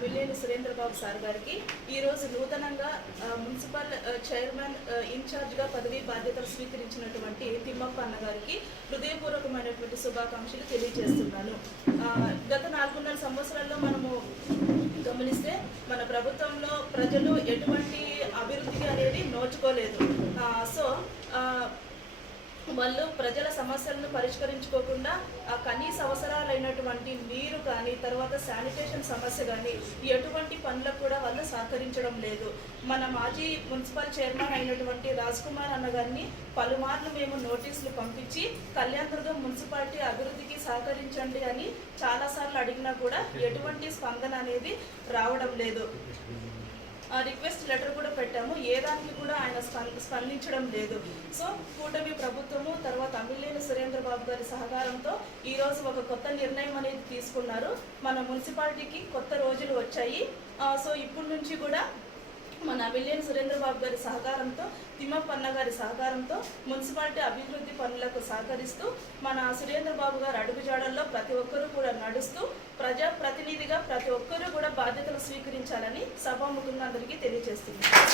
అమిలేని Surendra Babu sir గారికి ఈరోజు నూతనంగా మున్సిపల్ చైర్మన్ ఇన్ఛార్జ్గా పదవీ బాధ్యతలు స్వీకరించినటువంటి తిమ్మప్ప అన్న గారికి హృదయపూర్వకమైనటువంటి శుభాకాంక్షలు తెలియజేస్తున్నాను. గత 4.5 సంవత్సరాల్లో మనము గమనిస్తే మన ప్రభుత్వంలో ప్రజలు ఎటువంటి అభివృద్ధి అనేది నోచుకోలేదు. సో వాళ్ళు ప్రజల సమస్యలను పరిష్కరించుకోకుండా కనీస అవసరాలైనటువంటి నీరు కానీ, తర్వాత శానిటేషన్ సమస్య కానీ ఎటువంటి పనులకు కూడా వాళ్ళు సహకరించడం లేదు. మన మాజీ మున్సిపల్ చైర్మన్ అయినటువంటి రాజ్ కుమార్ అన్న గారిని పలుమార్లు మేము నోటీసులు పంపించి కళ్యాణదుర్గం మున్సిపాలిటీ అభివృద్ధికి సహకరించండి అని చాలాసార్లు అడిగినా కూడా ఎటువంటి స్పందన అనేది రావడం లేదు. రిక్వెస్ట్ లెటర్ కూడా పెట్టాము, ఏ దానికి కూడా ఆయన స్పందించడం లేదు. సో కూటమి ప్రభుత్వము తర్వాత అమిలేని సురేంద్రబాబు గారి సహకారంతో ఈరోజు ఒక కొత్త నిర్ణయం అనేది తీసుకున్నారు. మన మున్సిపాలిటీకి కొత్త రోజులు వచ్చాయి. సో ఇప్పటి నుంచి కూడా మన అమిలేని సురేంద్రబాబు గారి సహకారంతో, తిమ్మప్ప అన్న గారి సహకారంతో మున్సిపాలిటీ అభివృద్ధి పనులకు సహకరిస్తూ మన సురేంద్రబాబు గారి అడుగుజాడల్లో ప్రతి ఒక్కరూ కూడా నడుస్తూ ప్రజాప్రతినిధిగా ప్రతి ఒక్కరూ కూడా బాధ్యతలు స్వీకరించాలని సభాముఖంగా అందరికీ తెలియజేస్తున్నారు.